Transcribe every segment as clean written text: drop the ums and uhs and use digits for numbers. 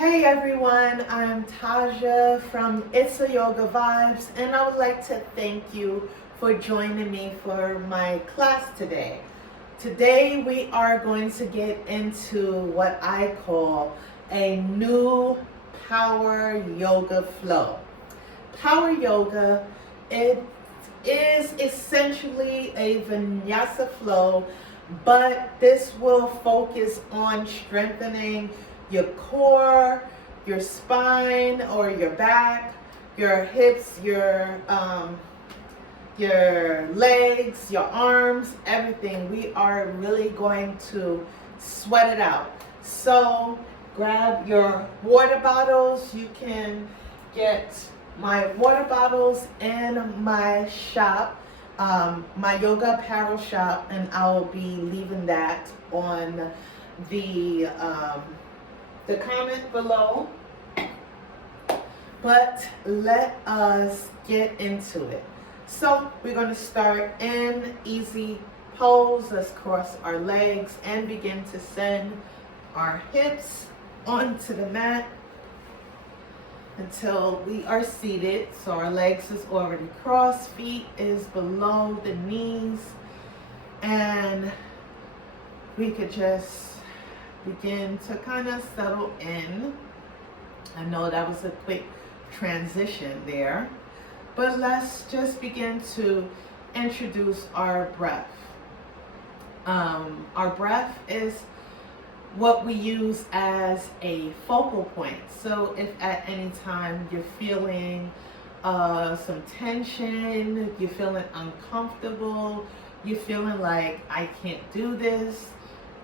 Hey everyone, I'm Taja from It's a Yoga Vibes, and I would like to thank you for joining me for my class today. Today we are going to get into what I call a new power yoga flow. Power yoga, it is essentially a vinyasa flow, but this will focus on strengthening your core, your spine or your back, your hips, your legs, your arms, everything. We are really going to sweat it out. So grab your water bottles. You can get my water bottles in my shop, my yoga apparel shop, and I will be leaving that on the comment below. But let us get into it. So we're going to start in easy pose. Let's cross our legs and begin to send our hips onto the mat until we are seated. So our legs is already crossed, feet is below the knees, and we could just begin to kind of settle in. I know that was a quick transition there, but let's just begin to introduce our breath. Our breath is what we use as a focal point. So if at any time you're feeling some tension, you're feeling uncomfortable, you're feeling like I can't do this,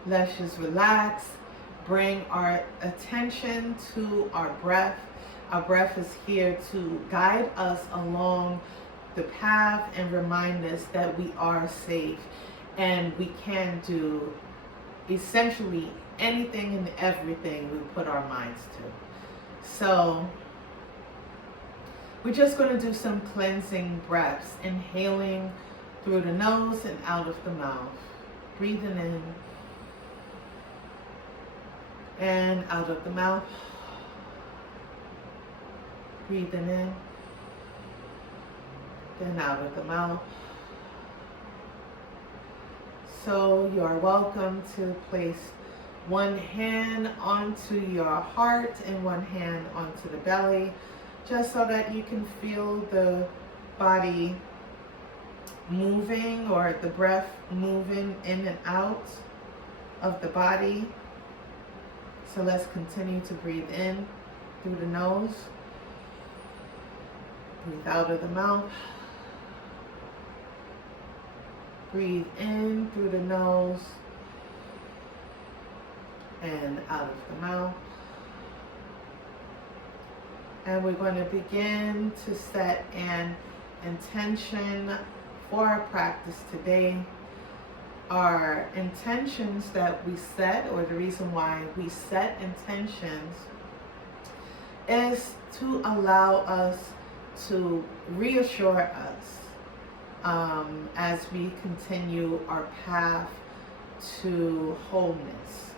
let's just relax, bring our attention to our breath. Our breath is here to guide us along the path and remind us that we are safe and we can do essentially anything and everything we put our minds to. So we're just going to do some cleansing breaths, inhaling through the nose and out of the mouth, breathing in and out of the mouth, breathing in, then out of the mouth. So you are welcome to place one hand onto your heart and one hand onto the belly, just so that you can feel the body moving, or the breath moving in and out of the body. So let's continue to breathe in through the nose, breathe out of the mouth, breathe in through the nose and out of the mouth. And we're going to begin to set an intention for our practice today. Our intentions that we set, or the reason why we set intentions, is to allow us to reassure us as we continue our path to wholeness.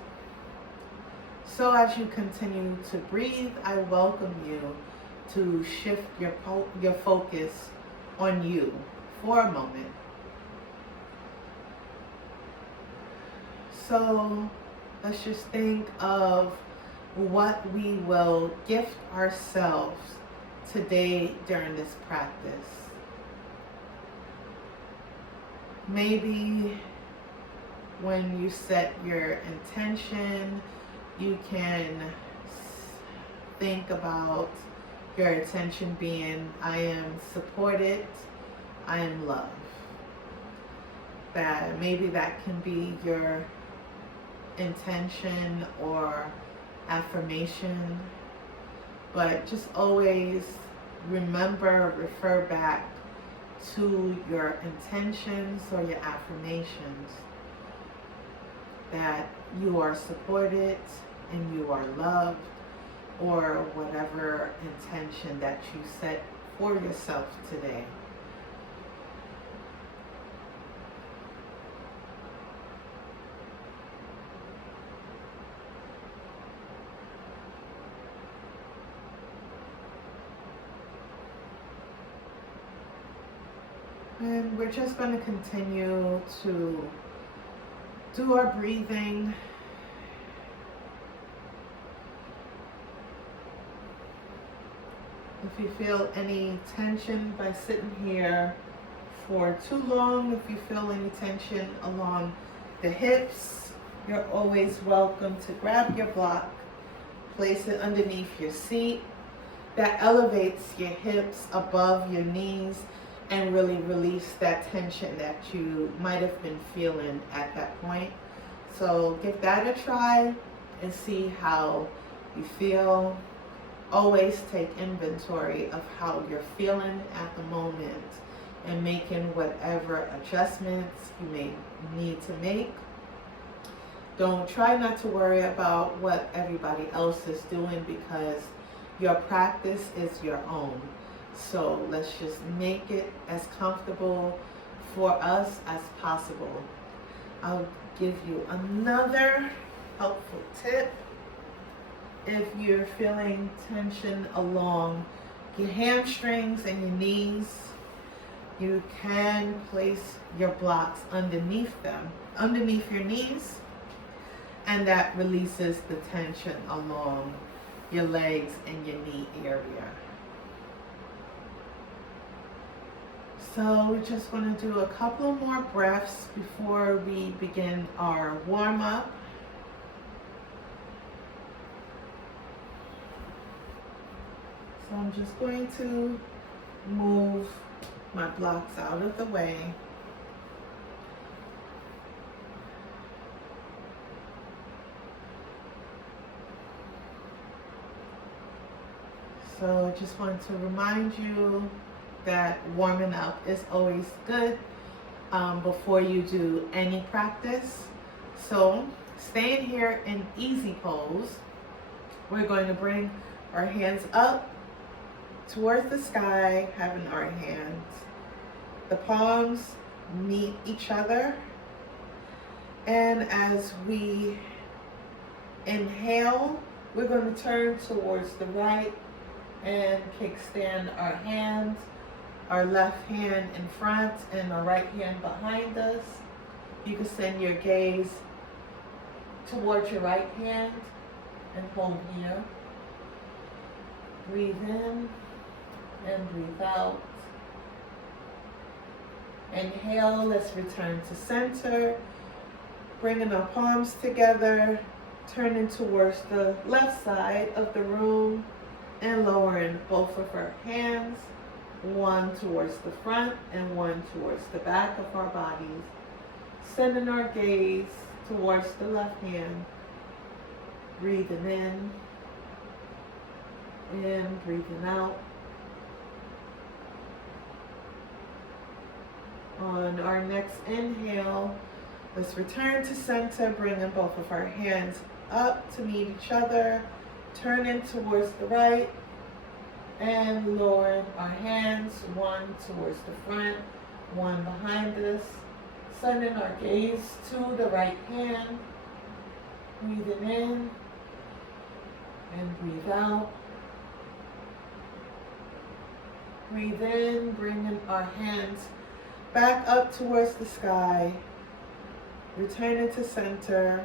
So as you continue to breathe, I welcome you to shift your focus on you for a moment. So let's just think of what we will gift ourselves today during this practice. Maybe when you set your intention, you can think about your intention being, I am supported, I am loved. That maybe that can be your intention or affirmation, but just always refer back to your intentions or your affirmations, that you are supported and you are loved, or whatever intention that you set for yourself today. And we're just going to continue to do our breathing. If you feel any tension by sitting here for too long, if you feel any tension along the hips, you're always welcome to grab your block, place it underneath your seat. That elevates your hips above your knees and really release that tension that you might have been feeling at that point. So give that a try and see how you feel. Always take inventory of how you're feeling at the moment and making whatever adjustments you may need to make. Don't try not to worry about what everybody else is doing, because your practice is your own. So let's just make it as comfortable for us as possible. I'll give you another helpful tip. If you're feeling tension along your hamstrings and your knees, you can place your blocks underneath your knees, and that releases the tension along your legs and your knee area. So we're just going to do a couple more breaths before we begin our warm-up. So I'm just going to move my blocks out of the way. So I just want to remind you that warming up is always good before you do any practice. So staying here in easy pose, we're going to bring our hands up towards the sky, having our hands, the palms meet each other. And as we inhale, we're going to turn towards the right and kickstand our hands, our left hand in front and our right hand behind us. You can send your gaze towards your right hand and hold here. Breathe in and breathe out. Inhale, let's return to center. Bringing our palms together, turning towards the left side of the room and lowering both of our hands, one towards the front and one towards the back of our bodies. Sending our gaze towards the left hand, breathing in and breathing out. On our next inhale, let's return to center, bringing both of our hands up to meet each other, turning towards the right and lowering our hands, one towards the front, one behind us. Sending our gaze to the right hand, breathing in and breathe out. Breathe in, bringing our hands back up towards the sky, returning to center,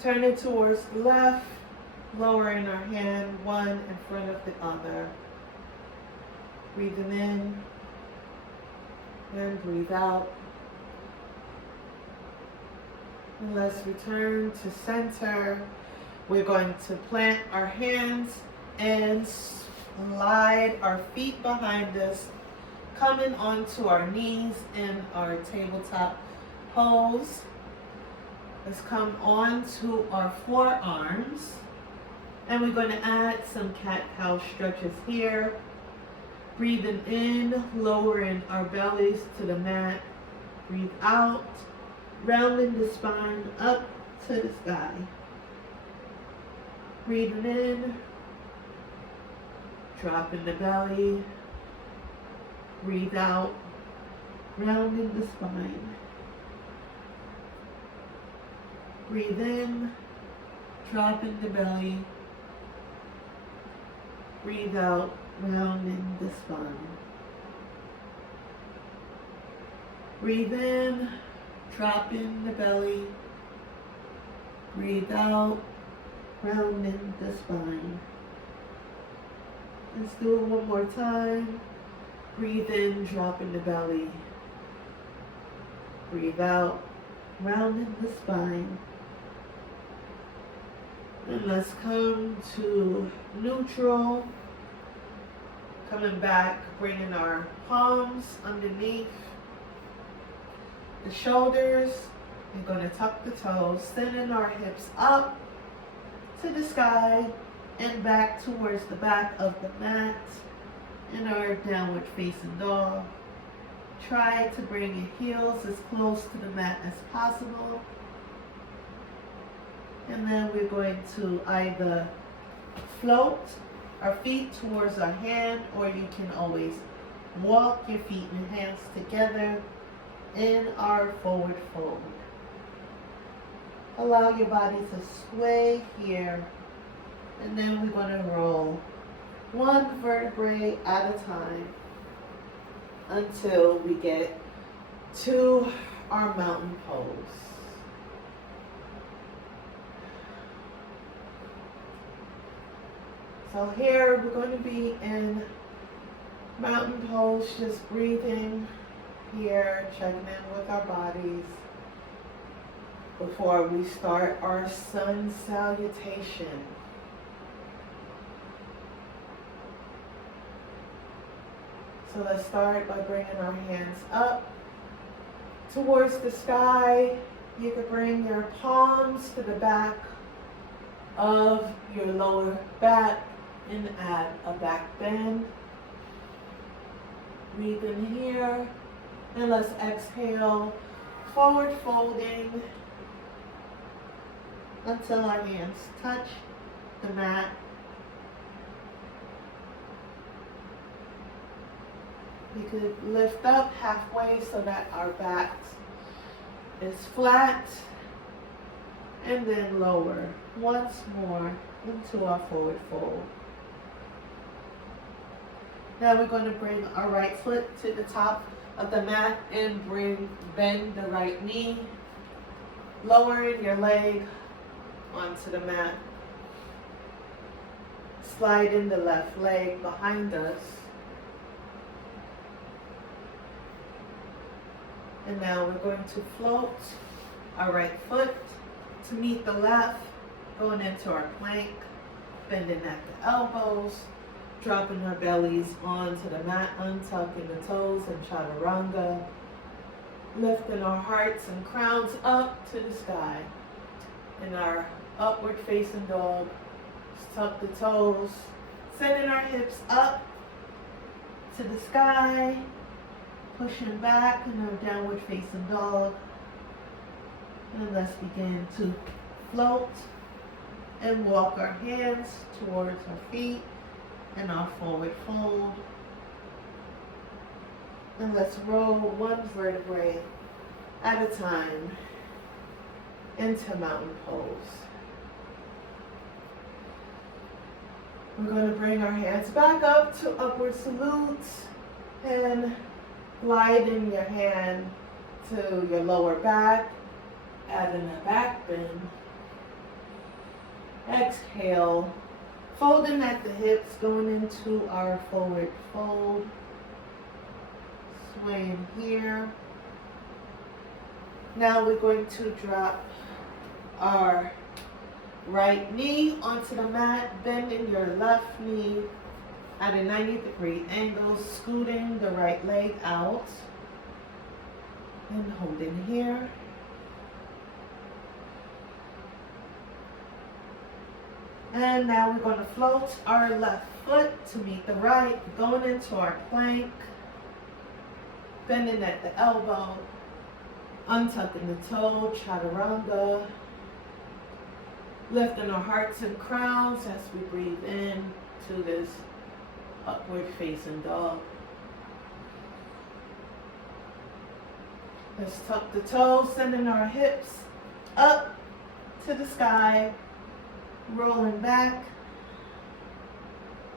turning towards the left, lowering our hand one in front of the other. Breathing in and breathe out. And let's return to center. We're going to plant our hands and slide our feet behind us, coming onto our knees in our tabletop pose. Let's come onto our forearms, and we're going to add some cat-cow stretches here. Breathing in, lowering our bellies to the mat. Breathe out, rounding the spine up to the sky. Breathing in, dropping the belly. Breathe out, rounding the spine. Breathe in, dropping the belly. Breathe out, rounding the spine. Breathe in, drop in the belly. Breathe out, rounding the spine. Let's do it one more time. Breathe in, drop in the belly. Breathe out, rounding the spine. And let's come to neutral. Coming back, bringing our palms underneath the shoulders. We're going to tuck the toes, sending our hips up to the sky and back towards the back of the mat in our downward facing dog. Try to bring your heels as close to the mat as possible. And then we're going to either float our feet towards our hand, or you can always walk your feet and hands together in our forward fold. Allow your body to sway here, and then we're going to roll one vertebrae at a time until we get to our mountain pose. So here we're going to be in mountain pose, just breathing here, checking in with our bodies before we start our sun salutation. So let's start by bringing our hands up towards the sky. You can bring your palms to the back of your lower back and add a back bend. Breathe in here, and let's exhale, forward folding until our hands touch the mat. We could lift up halfway so that our back is flat, and then lower once more into our forward fold. Now we're going to bring our right foot to the top of the mat and bend the right knee, lowering your leg onto the mat, sliding the left leg behind us. And now we're going to float our right foot to meet the left, going into our plank, bending at the elbows, dropping our bellies onto the mat, untucking the toes in Chaturanga, lifting our hearts and crowns up to the sky. In our upward facing dog, just tuck the toes, sending our hips up to the sky, pushing back in our downward facing dog. And let's begin to float and walk our hands towards our feet in our forward fold. And let's roll one vertebrae at a time into mountain pose. We're going to bring our hands back up to upward salutes and gliding your hand to your lower back, adding a back bend. Exhale, folding at the hips, going into our forward fold. Swaying here. Now we're going to drop our right knee onto the mat, bending your left knee at a 90-degree angle, scooting the right leg out and holding here. And now we're going to float our left foot to meet the right, going into our plank, bending at the elbow, untucking the toe, Chaturanga, lifting our hearts and crowns as we breathe in to this upward facing dog. Let's tuck the toes, sending our hips up to the sky, rolling back,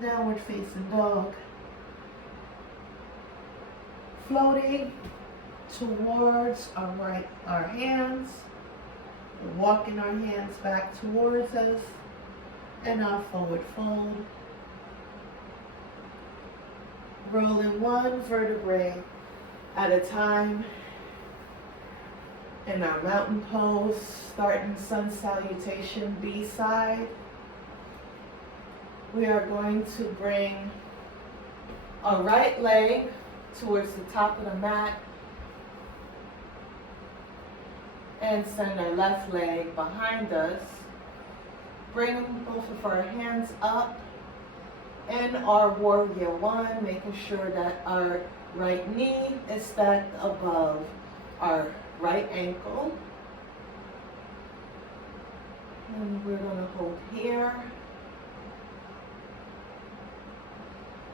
downward facing dog. Floating towards our hands. We're walking our hands back towards us and our forward fold. Rolling one vertebrae at a time in our mountain pose, starting sun salutation B side. We are going to bring our right leg towards the top of the mat and send our left leg behind us. Bring both of our hands up in our warrior one, making sure that our right knee is stacked above our right ankle. And we're going to hold here.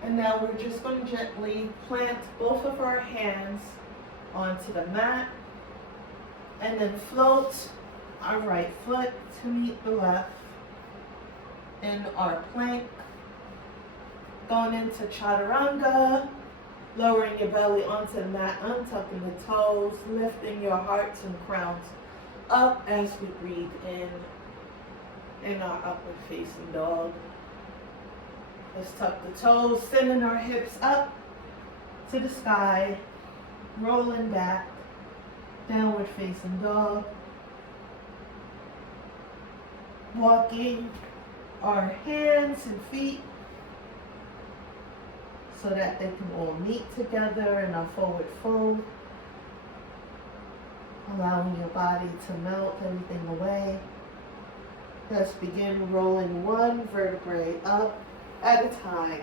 And now we're just going to gently plant both of our hands onto the mat and then float our right foot to meet the left in our plank. Going into Chaturanga, lowering your belly onto the mat, untucking the toes, lifting your hearts and crowns up as we breathe in our upward facing dog. Let's tuck the toes, sending our hips up to the sky, rolling back, downward facing dog. Walking our hands and feet so that they can all meet together in our forward fold. Allowing your body to melt everything away. Let's begin rolling one vertebrae up at a time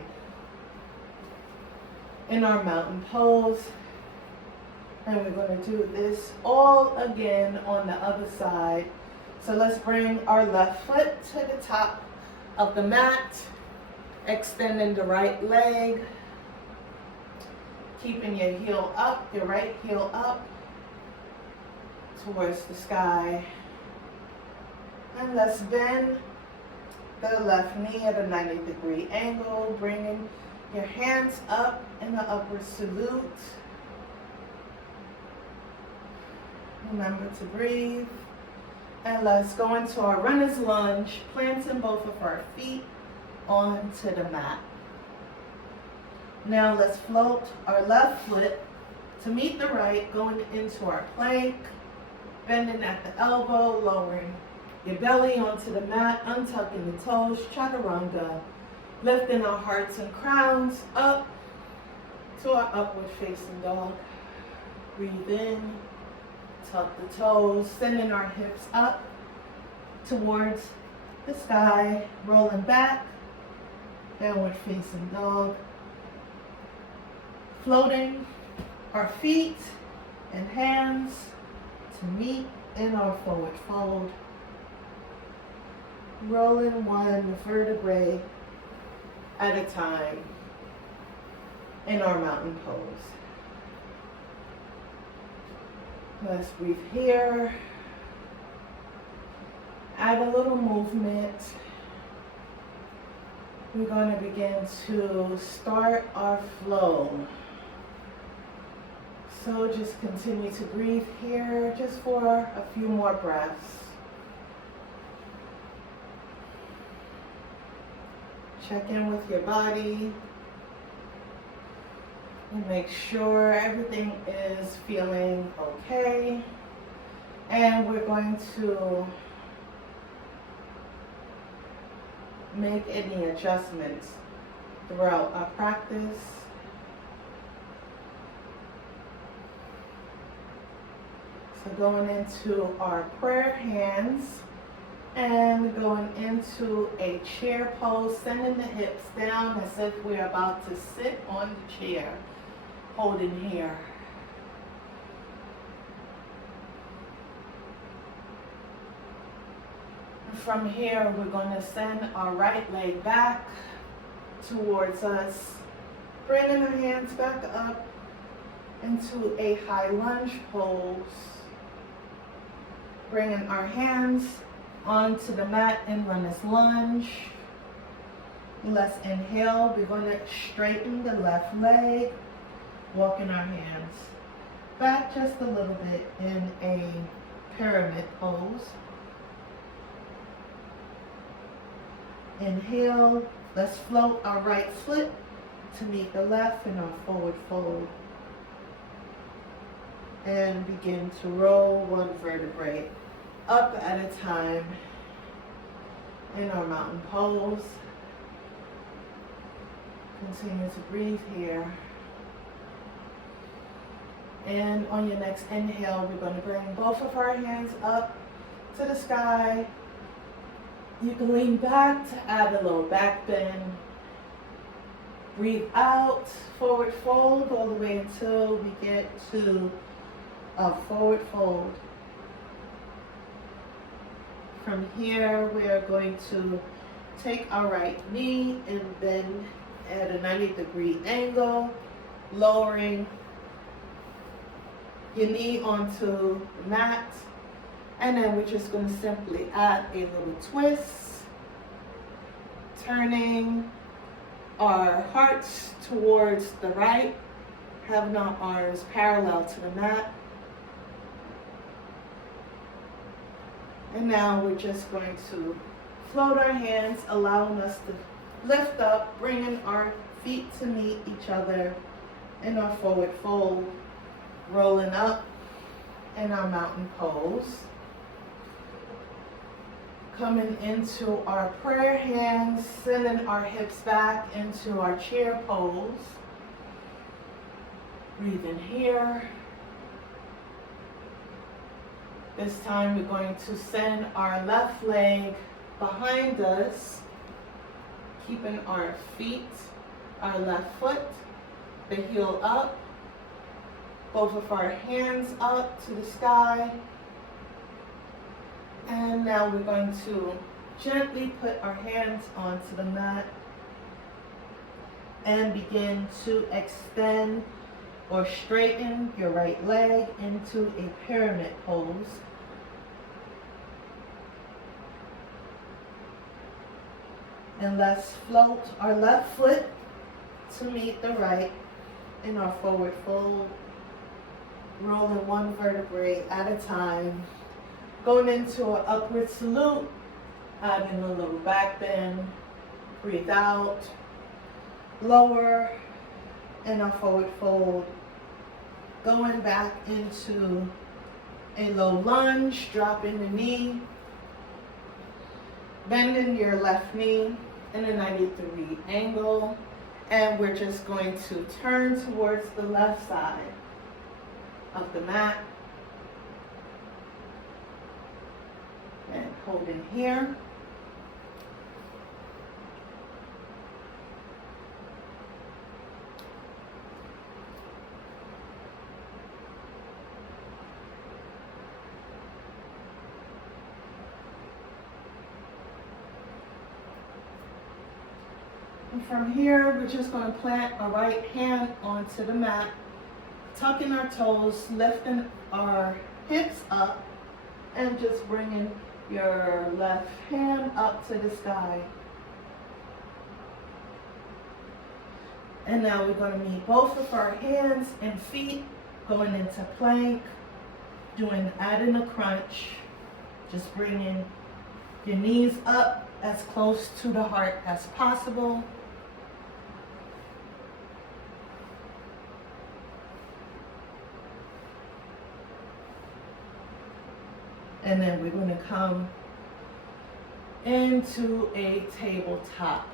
in our mountain pose. And we're going to do this all again on the other side. So let's bring our left foot to the top of the mat, extending the right leg, keeping your heel up, your right heel up towards the sky. And let's bend the left knee at a 90-degree angle, bringing your hands up in the upward salute. Remember to breathe. And let's go into our runner's lunge, planting both of our feet onto the mat. Now let's float our left foot to meet the right, going into our plank, bending at the elbow, lowering your belly onto the mat, untucking the toes, Chaturanga, lifting our hearts and crowns up to our upward facing dog. Breathe in, tuck the toes, sending our hips up towards the sky, rolling back, downward facing dog. Floating our feet and hands to meet in our forward fold. Rolling one vertebrae at a time in our mountain pose. Let's breathe here. Add a little movement. We're going to begin to start our flow. So just continue to breathe here just for a few more breaths. Check in with your body and make sure everything is feeling okay. And we're going to make any adjustments throughout our practice. So going into our prayer hands and going into a chair pose, sending the hips down as if we're about to sit on the chair, holding here. And from here, we're going to send our right leg back towards us, bringing our hands back up into a high lunge pose. Bringing our hands onto the mat in runner's lunge. Let's inhale. We're going to straighten the left leg, walking our hands back just a little bit in a pyramid pose. Inhale, let's float our right foot to meet the left in our forward fold. And begin to roll one vertebrae up at a time in our mountain pose. Continue to breathe here. And on your next inhale, we're going to bring both of our hands up to the sky. You can lean back to add a little back bend. Breathe out, forward fold all the way until we get to a forward fold. From here, we are going to take our right knee and bend at a 90-degree angle, lowering your knee onto the mat. And then we're just going to simply add a little twist, turning our hearts towards the right, having our arms parallel to the mat. And now we're just going to float our hands, allowing us to lift up, bringing our feet to meet each other in our forward fold, rolling up in our mountain pose. Coming into our prayer hands, sending our hips back into our chair pose. Breathe in here. This time we're going to send our left leg behind us, keeping our feet, our left foot, the heel up, both of our hands up to the sky. And now we're going to gently put our hands onto the mat and begin to extend or straighten your right leg into a pyramid pose. And let's float our left foot to meet the right in our forward fold, rolling one vertebrae at a time. Going into an upward salute, adding a little back bend, breathe out, lower in our forward fold. Going back into a low lunge, dropping the knee, bending your left knee in a 90-degree angle, and we're just going to turn towards the left side of the mat. And hold in here. And from here, we're just going to plant our right hand onto the mat, tucking our toes, lifting our hips up, and just bringing your left hand up to the sky. And now we're going to meet both of our hands and feet, going into plank, adding a crunch, just bringing your knees up as close to the heart as possible. And then we're going to come into a tabletop.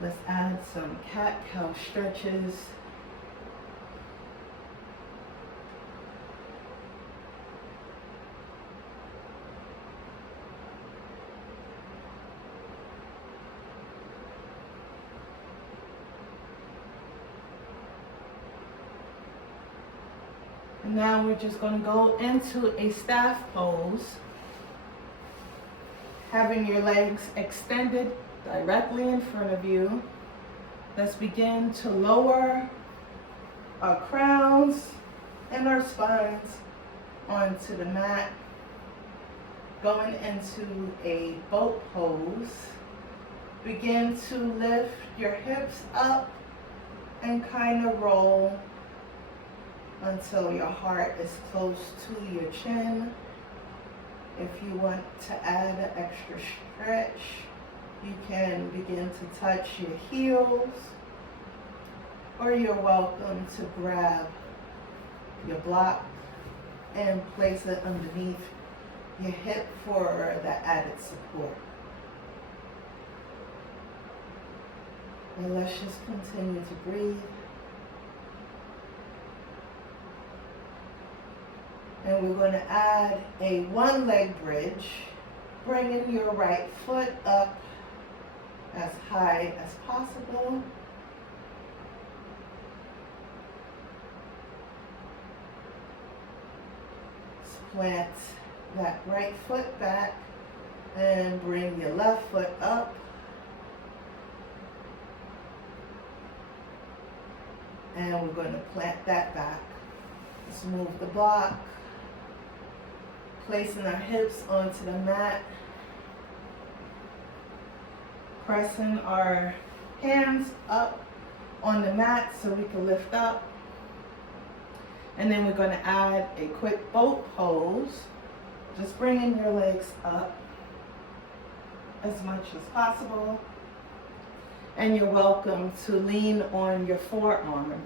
Let's add some cat-cow stretches. And now we're just going to go into a staff pose, having your legs extended directly in front of you. Let's begin to lower our crowns and our spines onto the mat, going into a boat pose. Begin to lift your hips up and kind of roll until your heart is close to your chin. If you want to add an extra stretch, you can begin to touch your heels, or you're welcome to grab your block and place it underneath your hip for the added support. And let's just continue to breathe. And we're going to add a one-leg bridge, bringing your right foot up as high as possible. Plant that right foot back and bring your left foot up. And we're going to plant that back. Let's move the block, placing our hips onto the mat, pressing our hands up on the mat so we can lift up. And then we're going to add a quick boat pose, just bringing your legs up as much as possible. And you're welcome to lean on your forearm.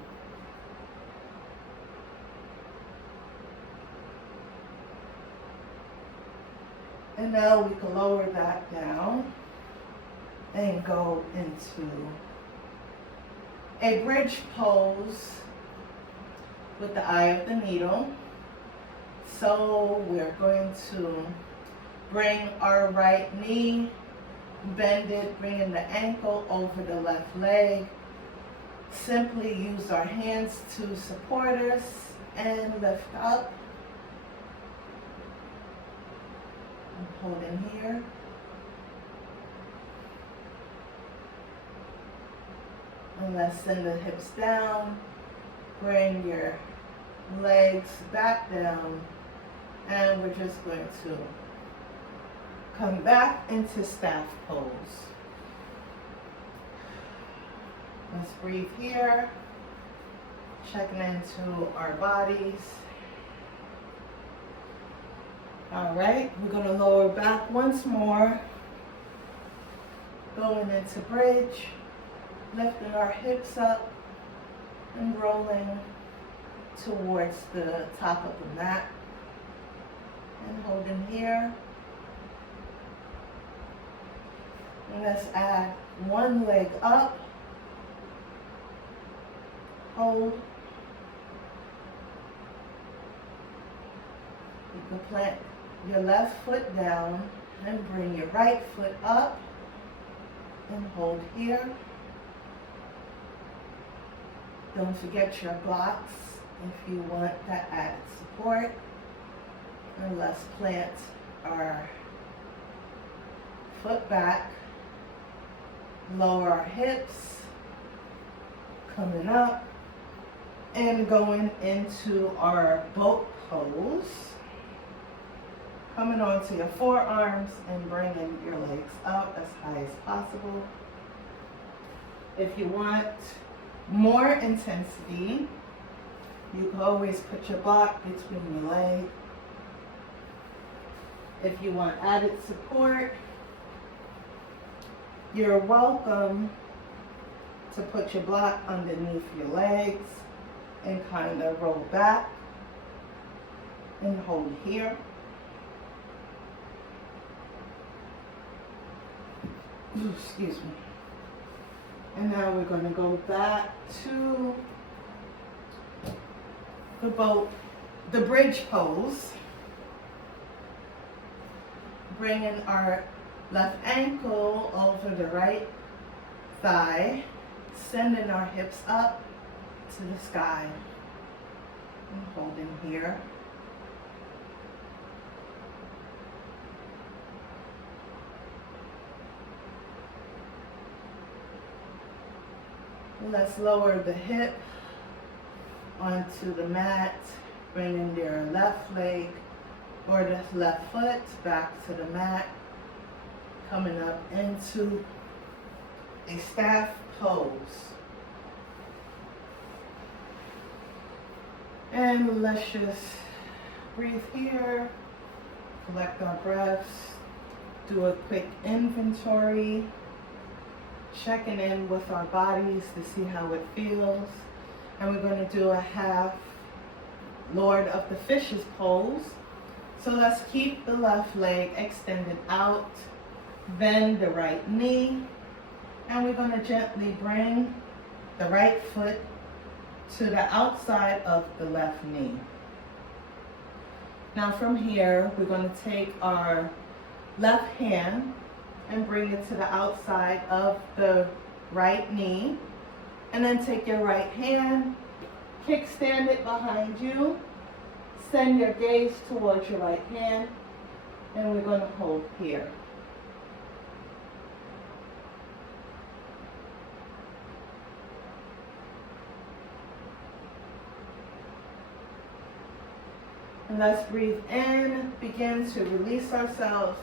And now we can lower that down and go into a bridge pose with the eye of the needle. So we're going to bring our right knee, bend it, bringing the ankle over the left leg. Simply use our hands to support us and lift up. And hold in here. And let's send the hips down. Bring your legs back down, and we're just going to come back into staff pose. Let's breathe here, checking into our bodies. All right, we're going to lower back once more, going into bridge, lifting our hips up and rolling towards the top of the mat and holding here. And let's add one leg up, hold. You can plant your left foot down and bring your right foot up and hold here. Don't forget your blocks if you want that added support. And let's plant our foot back, lower our hips, coming up, and going into our boat pose. Coming onto your forearms and bringing your legs up as high as possible. If you want more intensity, you can always put your block between your legs. If you want added support, you're welcome to put your block underneath your legs and kind of roll back and hold here. Excuse me. And now we're going to go back to the bridge pose. Bringing our left ankle over the right thigh, sending our hips up to the sky and holding here. Let's lower the hip onto the mat, bringing your left leg or the left foot back to the mat, coming up into a staff pose. And let's just breathe here, collect our breaths, do a quick inventory, checking in with our bodies to see how it feels. And we're going to do a half Lord of the Fishes pose. So let's keep the left leg extended out, bend the right knee, and we're going to gently bring the right foot to the outside of the left knee. Now from here, we're going to take our left hand and bring it to the outside of the right knee. And then take your right hand, kickstand it behind you, send your gaze towards your right hand, and we're going to hold here. And let's breathe in, begin to release ourselves,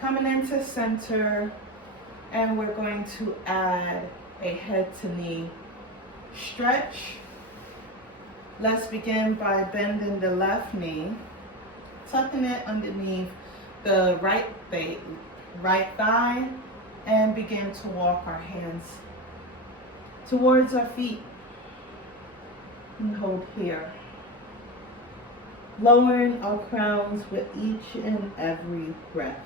coming into center, and we're going to add a head to knee stretch. Let's begin by bending the left knee, tucking it underneath the right thigh, and begin to walk our hands towards our feet and hold here. Lowering our crowns with each and every breath.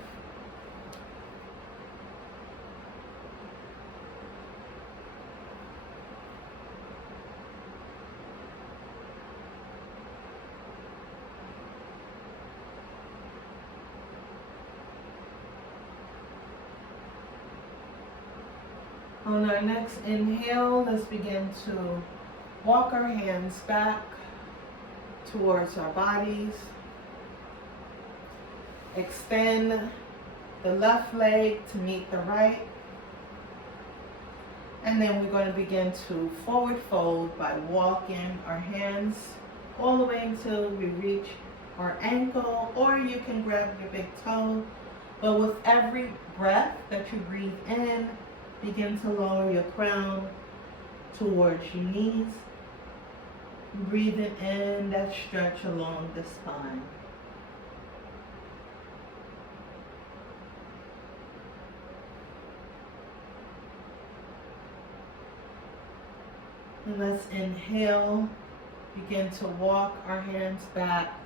On our next inhale, let's begin to walk our hands back towards our bodies. Extend the left leg to meet the right. And then we're going to begin to forward fold by walking our hands all the way until we reach our ankle, or you can grab your big toe. But with every breath that you breathe in, begin to lower your crown towards your knees. Breathing in that stretch along the spine. And let's inhale, begin to walk our hands back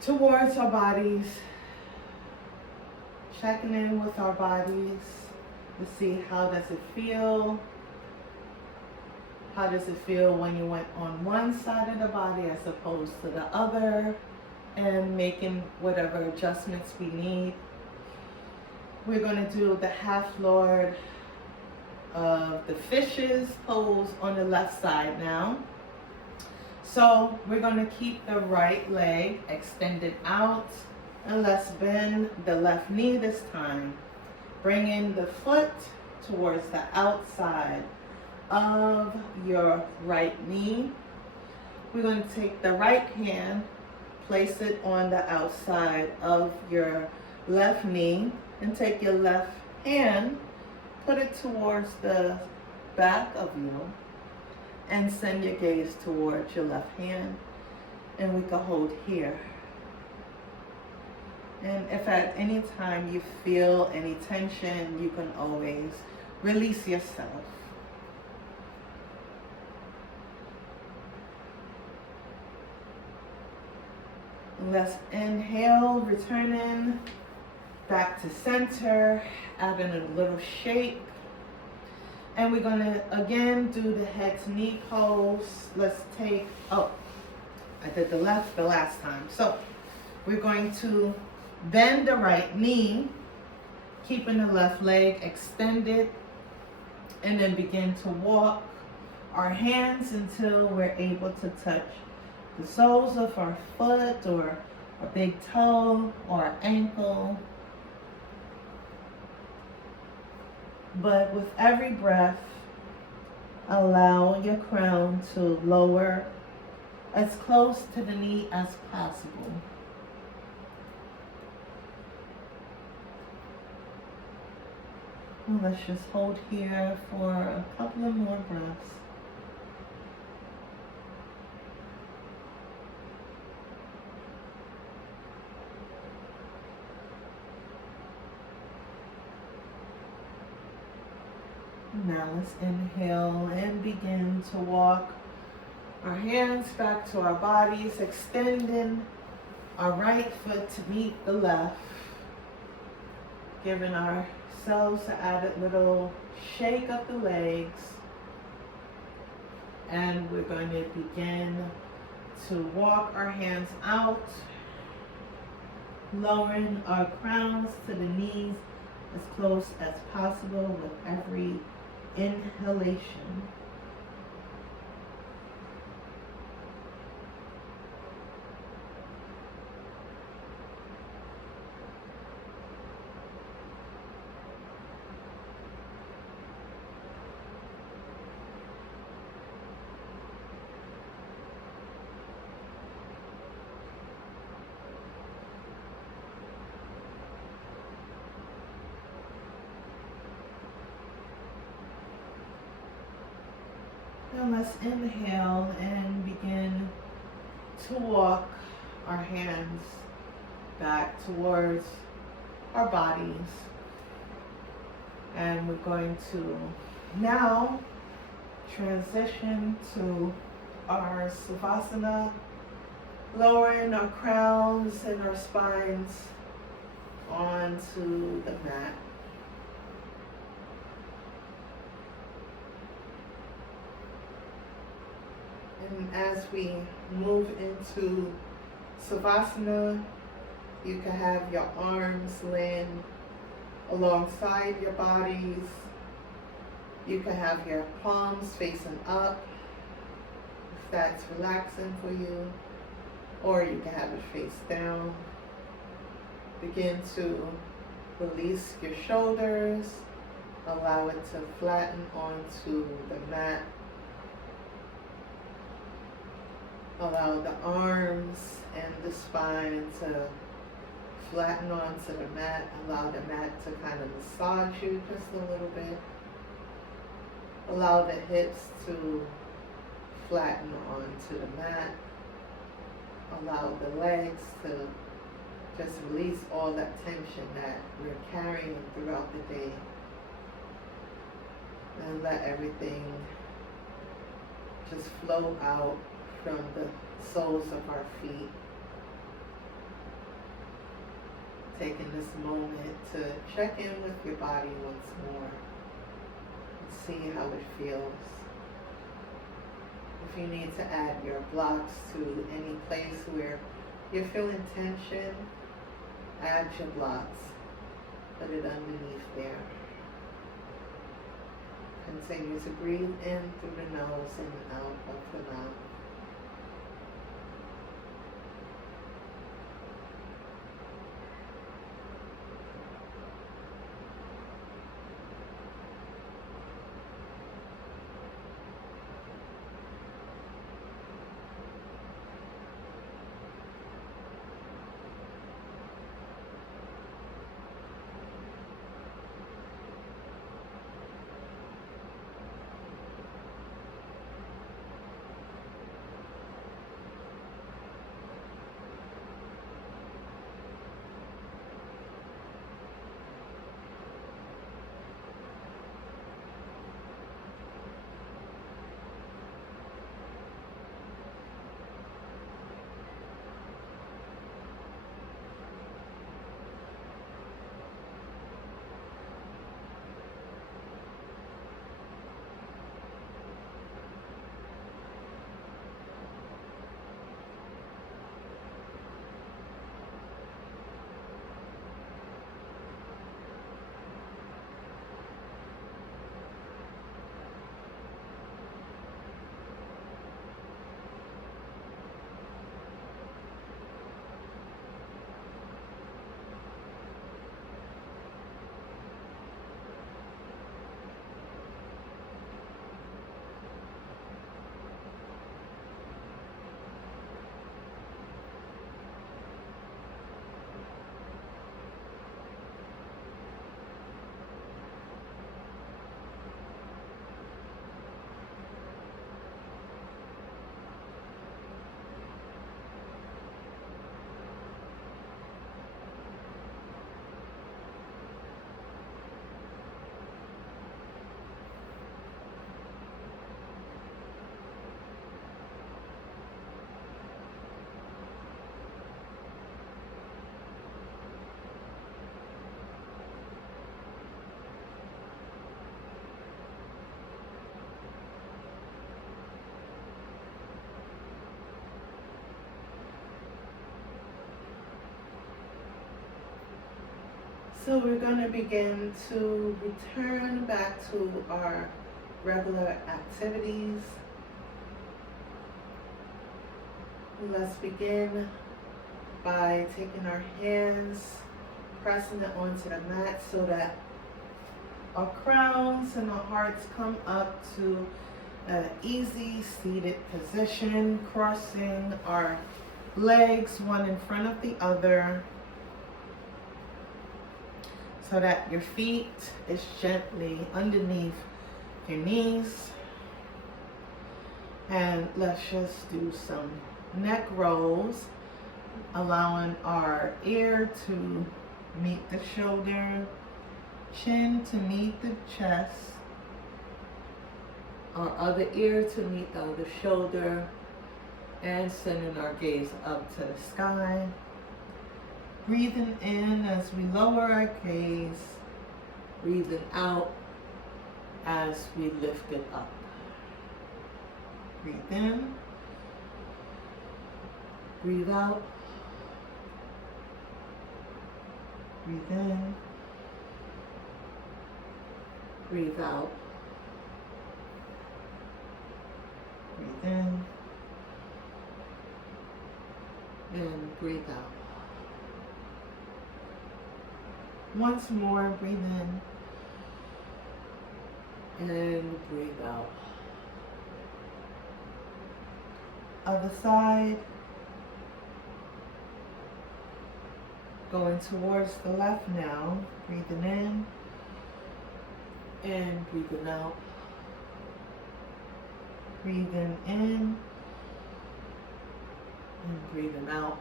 towards our bodies, checking in with our bodies to see how does it feel. How does it feel when you went on one side of the body as opposed to the other, and making whatever adjustments we need. We're going to do the half Lord of the Fishes pose on the left side now. So we're going to keep the right leg extended out, and let's bend the left knee this time. Bringing the foot towards the outside of your right knee. We're going to take the right hand, place it on the outside of your left knee, and take your left hand, put it towards the back of you, and send your gaze towards your left hand, and we can hold here. And if at any time you feel any tension, you can always release yourself. Let's inhale, returning back to center, adding a little shake. And we're going to again do the head to knee pose. Let's take, I did the left the last time. So we're going to bend the right knee, keeping the left leg extended, and then begin to walk our hands until we're able to touch the soles of our foot or a big toe or ankle. But with every breath, allow your crown to lower as close to the knee as possible. And let's just hold here for a couple of more breaths. Now let's inhale and begin to walk our hands back to our bodies, extending our right foot to meet the left, giving ourselves an added little shake of the legs. And we're going to begin to walk our hands out, lowering our crowns to the knees as close as possible with every inhalation. Now let's inhale and begin to walk our hands back towards our bodies. And we're going to now transition to our Savasana, lowering our crowns and our spines onto the mat. And as we move into Savasana, you can have your arms laying alongside your bodies. You can have your palms facing up, if that's relaxing for you, or you can have it face down. Begin to release your shoulders, allow it to flatten onto the mat. Allow the arms and the spine to flatten onto the mat. Allow the mat to kind of massage you just a little bit. Allow the hips to flatten onto the mat. Allow the legs to just release all that tension that we're carrying throughout the day. And let everything just flow out from the soles of our feet. Taking this moment to check in with your body once more and see how it feels. If you need to add your blocks to any place where you're feeling tension, add your blocks. Put it underneath there. Continue to breathe in through the nose and out of the mouth. So we're going to begin to return back to our regular activities. Let's begin by taking our hands, pressing it onto the mat so that our crowns and our hearts come up to an easy seated position, crossing our legs one in front of the other so that your feet is gently underneath your knees. And let's just do some neck rolls, allowing our ear to meet the shoulder, chin to meet the chest, our other ear to meet the other shoulder, and sending our gaze up to the sky. Breathing in as we lower our gaze, breathing out as we lift it up. Breathe in, breathe out, breathe in, breathe out, breathe in, and breathe out. Once more, breathe in and breathe out. Other side. Going towards the left now. Breathing in and breathing out. Breathing in and breathing out.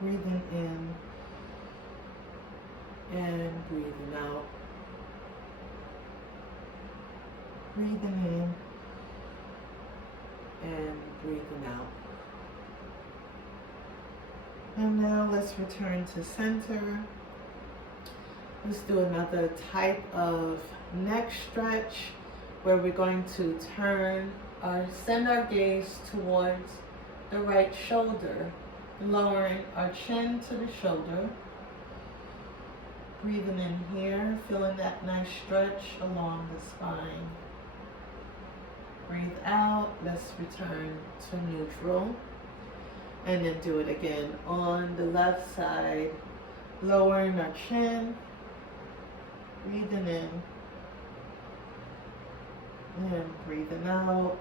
Breathing in and breathing out. Breathing in and breathing out. And now let's return to center. Let's do another type of neck stretch where we're going to send our gaze towards the right shoulder, lowering our chin to the shoulder. Breathing in here, feeling that nice stretch along the spine. Breathe out, let's return to neutral. And then do it again on the left side, lowering our chin. Breathing in and breathing out.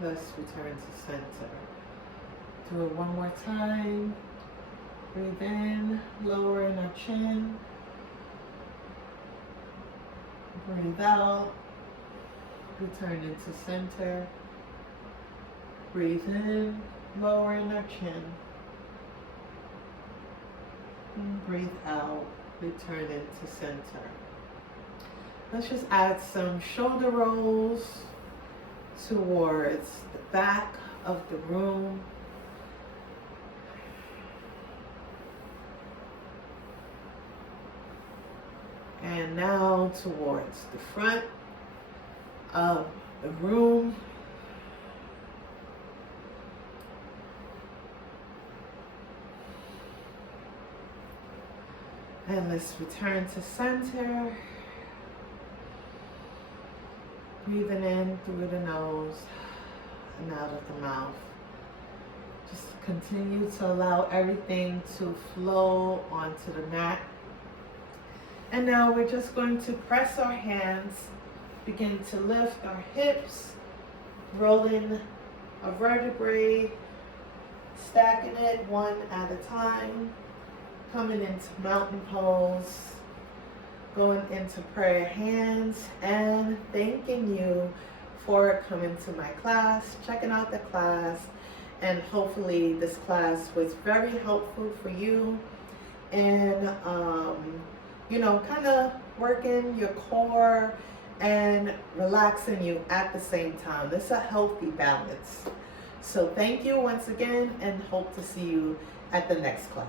Let's return to center. Do it one more time. Breathe in, lowering our chin. Breathe out. Return into center. Breathe in, lowering our chin. And breathe out. Return into center. Let's just add some shoulder rolls towards the back of the room. And now towards the front of the room. And let's return to center. Breathing in through the nose and out of the mouth. Just continue to allow everything to flow onto the mat. And now we're just going to press our hands, begin to lift our hips, rolling a vertebrae, stacking it one at a time, coming into mountain pose, going into prayer hands, and thanking you for coming to my class, checking out the class, and hopefully this class was very helpful for you in kind of working your core and relaxing you at the same time. It's a healthy balance. So thank you once again, and hope to see you at the next class.